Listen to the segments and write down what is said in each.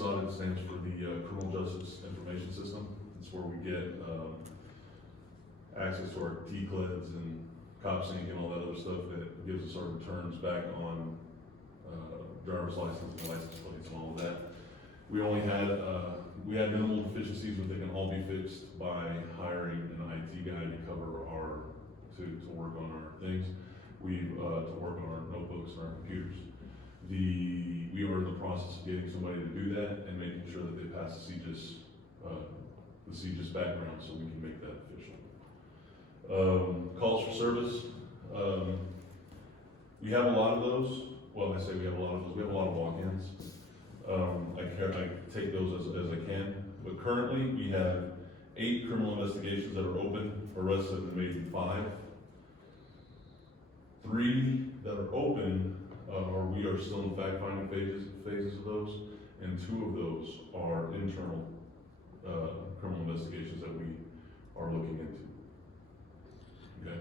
Audit stands for the Criminal Justice Information System. It's where we get access to our T-CLEDs and CopSync and all that other stuff that gives us our returns back on driver's license and license plates and all of that. We only had, we had minimal deficiencies, but they can all be fixed by hiring an IT guy to cover our, to work on our things. To work on our notebooks and our computers. We are in the process of getting somebody to do that and making sure that they pass the CJIS background so we can make that official. Calls for service. We have a lot of those. Well, I say we have a lot of those. We have a lot of walk-ins. I take those as I can. But currently, we have 8 criminal investigations that are open. Arrested and maybe 5. 3 that are open, we are still in fact-finding phases of those, and 2 of those are internal criminal investigations that we are looking into. Okay.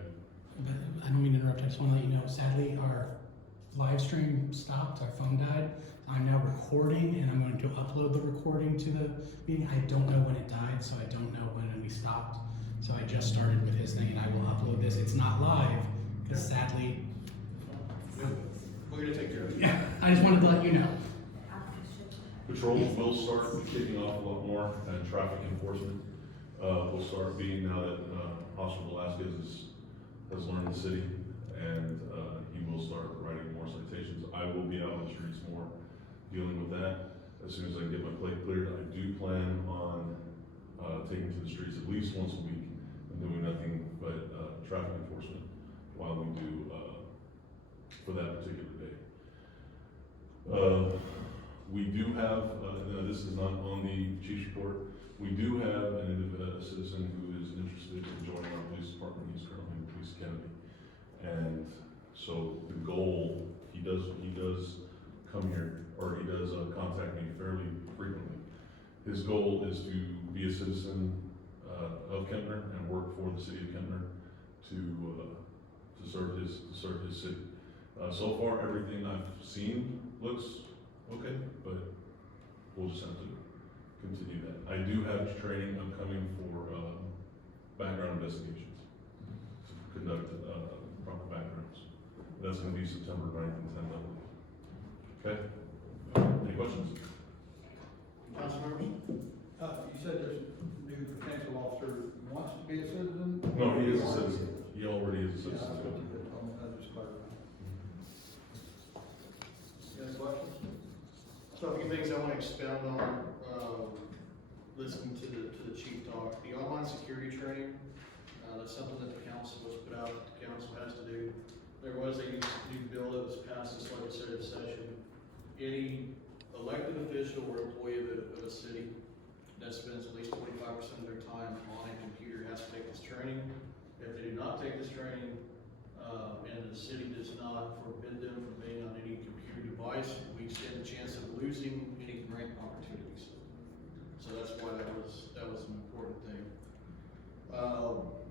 But I don't mean to interrupt. I just want to let you know. Sadly, our live stream stopped. Our phone died. I'm now recording, and I'm going to upload the recording to the meeting. I don't know when it died, so I don't know when we stopped. So I just started with his thing, and I will upload this. It's not live. Because sadly, we're going to take care of it. yeah, I just wanted to let you know. Patrols will start kicking off a lot more, and traffic enforcement will start being now that Officer Velasquez has learned the city, and he will start writing more citations. I will be out on the streets more dealing with that. As soon as I get my plate cleared, I do plan on taking to the streets at least once a week and doing nothing but traffic enforcement while we do for that particular day. We do have, this is not on the chief's report, we do have a citizen who is interested in joining our police department. He's currently in the police academy. And so the goal, he does come here, or he does contact me fairly frequently. His goal is to be a citizen of Kempner and work for the city of Kempner to serve his city. So far, everything I've seen looks okay, but we'll just have to continue that. I do have training upcoming for background investigations to conduct proper backgrounds. That's going to be September 9th and 10th, I believe. Okay? Any questions? Council members? You said this new potential officer wants to be a citizen? No, he is a citizen. He already is a Yeah, citizen. I'll just clarify. Any questions? So a few things I want to expound on, listening to the chief talk. The online security training, that's something that the council was put out, that the council has to do. There was a new bill that was passed this legislative session. Any elected official or employee of a city that spends at least 25% of their time on a computer has to take this training. If they do not take this training, and the city does not forbid them from being on any computer device, we stand a chance of losing any grant opportunities. So that's why that was an important thing.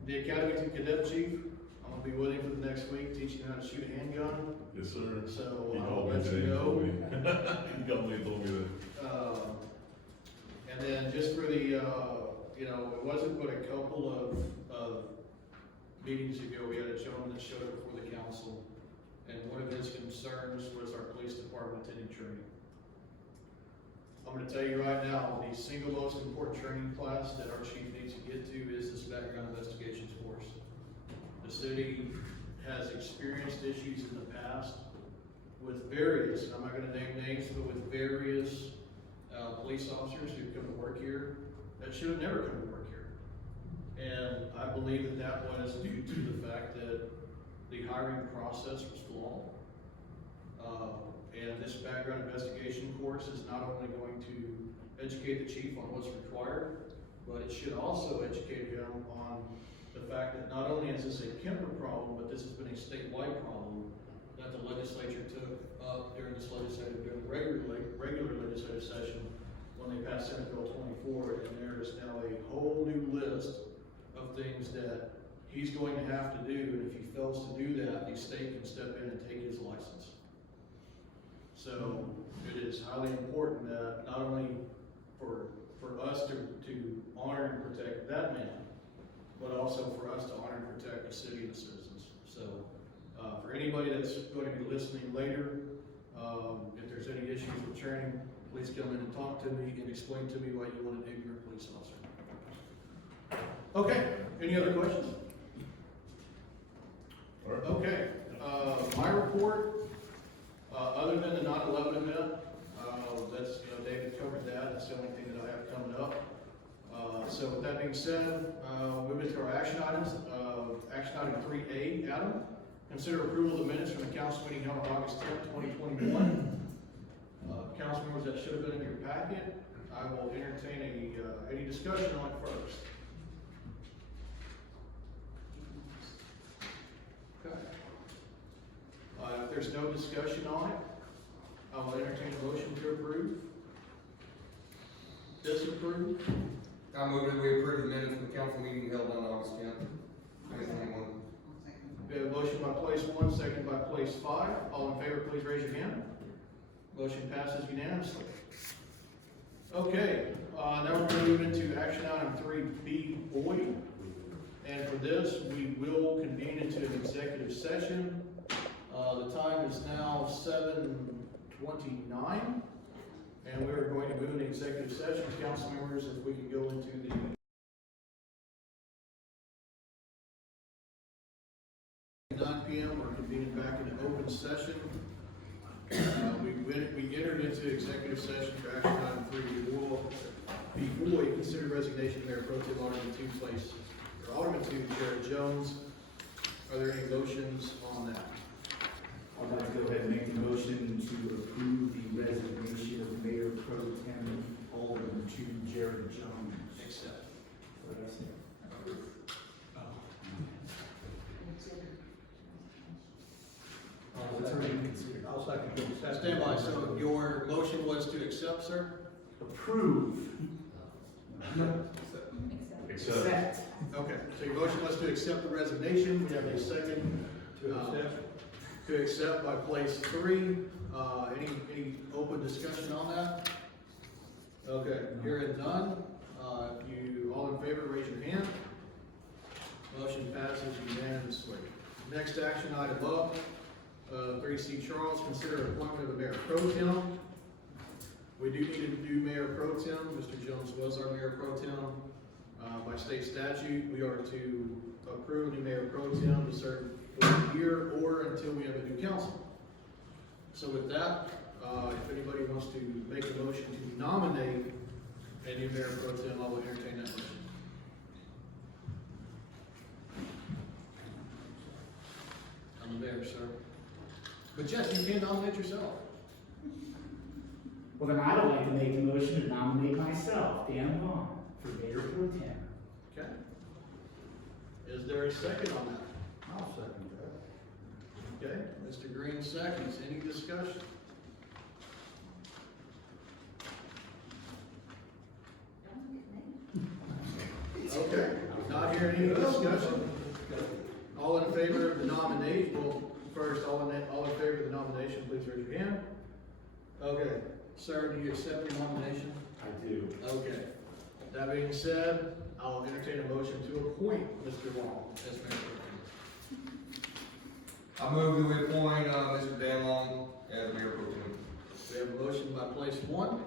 The Academy to Cadet Chief, I'm gonna be with him for the next week, teaching you how to shoot a handgun. Yes, sir. So He I'll called me let today you and told know. me. He called me and told me that. And then just for the, it wasn't but a couple of meetings ago, we had a gentleman that showed up before the council, and one of his concerns was our police department attending training. I'm gonna tell you right now, the single most important training class that our chief needs to get to is this background investigations course. The city has experienced issues in the past with various, I'm not gonna name names, but with various police officers who come to work here that should have never come to work here. And I believe that was due to the fact that the hiring process was flawed. And this background investigation course is not only going to educate the chief on what's required, but it should also educate him on the fact that not only is this a Kempner problem, but this has been a statewide problem that the legislature took up during regular legislative session when they passed Senate Bill 24, and there is now a whole new list of things that he's going to have to do, and if he fails to do that, the state can step in and take his license. So it is highly important that not only for us to honor and protect that man, but also for us to honor and protect the city and the citizens. So, for anybody that's going to be listening later, if there's any issues with training, please come in and talk to me and explain to me why you want an ignorant police officer. Okay, any other questions? All right. Okay, my report, other than the 9/11 event, that's, David covered that, that's the only thing that I have coming up. So with that being said, moving to our action items, action item 3A, Adam, consider approval of the minutes from the council meeting held on August 10th, 2021. Council members, that should have been in your packet. I will entertain any discussion on it first. Okay. If there's no discussion on it, I will entertain a motion to approve. Disapprove. I move that we approve the minutes from the council meeting held on August 10th, 2021. We have a motion by place 1, second by place 5. All in favor, please raise your hand. Motion passes unanimously. Okay, now we're going to move into action item 3B, Boyd. And for this, we will convene into an executive session. The time is now 7:29. And we are going to move into executive session. Council members, if we can go into the 9 p.m. we're convening back into open session. We entered into executive session for action item 3 before we consider resignation of Mayor Pro Tem Alderman 2 Jared Jones. Are there any motions on that? I'd like to go ahead and make the motion to approve the resignation of Mayor Pro Tem Alderman 2 Jared Jones. Accept. What did I say? It's already considered. I'll second that. Stand by. So your motion was to accept, sir? Approve. No. Accept. Accept. Okay. So your motion was to accept the resignation. We have a second. To accept. To accept by place 3. Any open discussion on that? Okay, hearing none. If you all in favor, raise your hand. Motion passes unanimously. Next action item up, 3C Charles, consider appointment of a Mayor Pro Tem. We do need to do Mayor Pro Tem. Mr. Jones was our Mayor Pro Tem. By state statute, we are to approve the Mayor Pro Tem to serve for a year or until we have a new council. So with that, if anybody wants to make a motion to nominate a new Mayor Pro Tem, I will entertain that motion. I'm the mayor, sir. But Jess, you can nominate yourself. Well, then I would like to make the motion to nominate myself, Dan Vaughn, for Mayor Pro Tem. Okay. Is there a second on that? I'll second that. Okay, Mr. Green seconds. Any discussion? Okay, not hearing any discussion. All in favor of the nomination, well, first, all in favor of the nomination, please raise your hand. Okay, sir, do you accept your nomination? I do. Okay. That being said, I'll entertain a motion to appoint Mr. Long as Mayor Pro Tem. I move that we appoint, Mr. Dan Long as Mayor Pro Tem. We have a motion by place 1,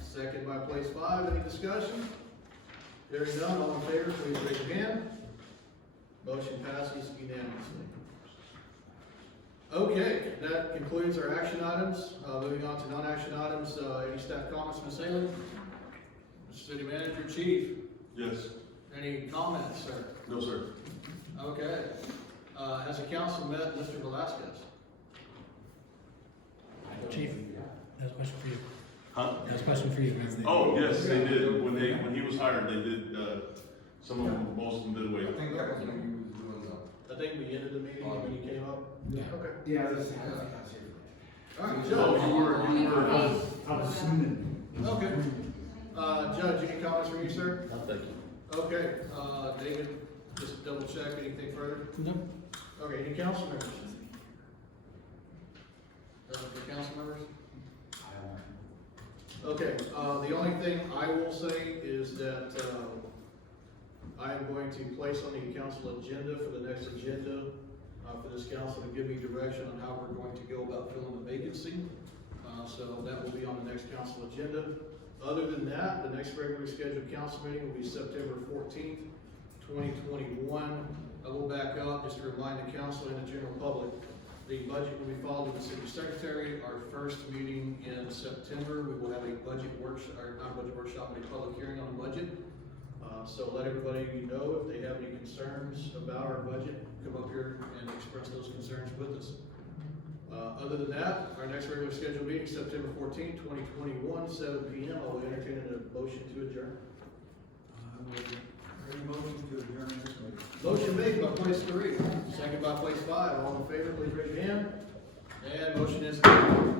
second by place 5. Any discussion? Hearing none, all in favor, please raise your hand. Motion passes unanimously. Okay, that concludes our action items. Moving on to non-action items, any staff comments, Ms. Haley? Mr. City Manager, Chief, Yes. any comments, sir? No, sir. Okay. Has the council met Mr. Velasquez? Chief, that's a question for you. Huh? That's a question for you. Oh, yes, they did. When he was hired, they did, some of them, most of them did I wait. think that was when you was doing the. I think we ended the meeting when he came up. Yeah. Okay. Yeah, I was saying, I don't think I was here for All right, Oh, Judge. you were. that. I was assuming. Okay. Judge, any comments from you, sir? No, thank you. Okay, David, just double check, anything further? No. Okay, any council members? For council members? Okay, the only thing I will say is that, I am going to place on the council agenda for the next agenda, for this council to give me direction on how we're going to go about filling the vacancy. So that will be on the next council agenda. Other than that, the next regularly scheduled council meeting will be September 14th, 2021. I will back up just to remind the council and the general public, the budget will be followed with the city secretary. Our first meeting in September, we will have a budget workshop, or not budget workshop, but a public hearing on the budget. So let everybody know if they have any concerns about our budget, come up here and express those concerns with us. Other than that, our next regular scheduled meeting, September 14th, 2021, 7 p.m. I will entertain a motion to adjourn. Motion to adjourn this meeting. Motion made by place 3, second by place 5. All in favor, please raise your hand. And motion is carried.